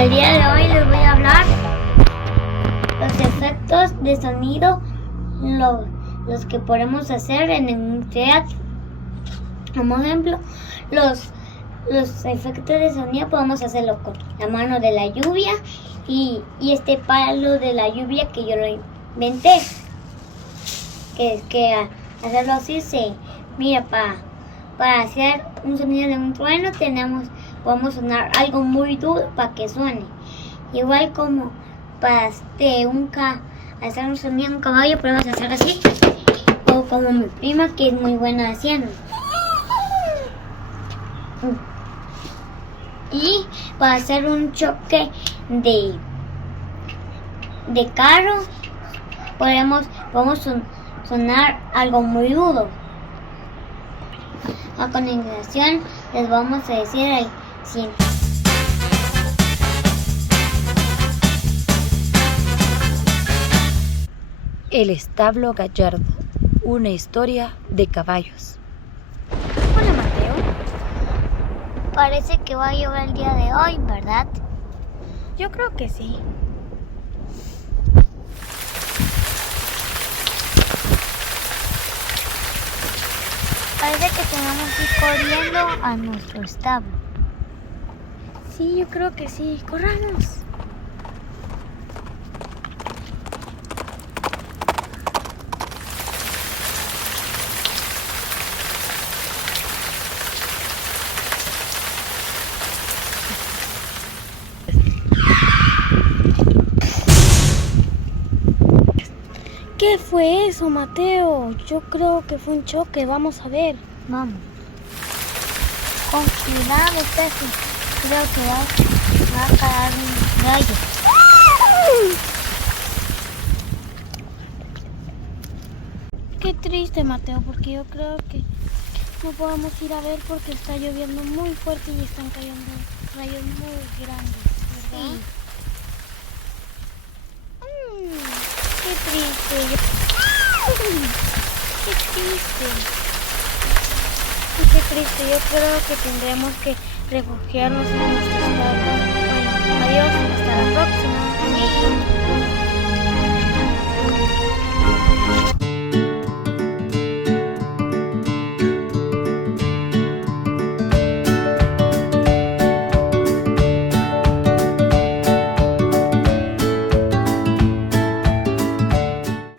El día de hoy les voy a hablar los efectos de sonido, los que podemos hacer en un teatro. Como ejemplo, los efectos de sonido podemos hacerlo con la mano de la lluvia y este palo de la lluvia que yo lo inventé. Que hacerlo así mira, para hacer un sonido de un trueno podemos sonar algo muy duro para que suene. Igual como para hacer un sonido de un caballo podemos hacer así, o como mi prima que es muy buena haciendo. Y para hacer un choque de carro podemos sonar algo muy duro. A continuación les vamos a decir el siguiente. El establo gallardo, una historia de caballos. Hola Mateo, parece que va a llover el día de hoy, ¿verdad? Yo creo que sí. Parece que tenemos que ir corriendo a nuestro establo. Sí, yo creo que sí. ¡Corramos! ¿Qué fue eso, Mateo? Yo creo que fue un choque. Vamos a ver. Vamos. Con cuidado, Steffi. Creo que va a caer un gallo. Qué triste, Mateo, porque yo creo que no podemos ir a ver porque está lloviendo muy fuerte y están cayendo rayos muy grandes, ¿verdad? Sí. Qué triste. Qué triste. Qué triste. Yo creo que tendremos que refugiarnos en nuestro estado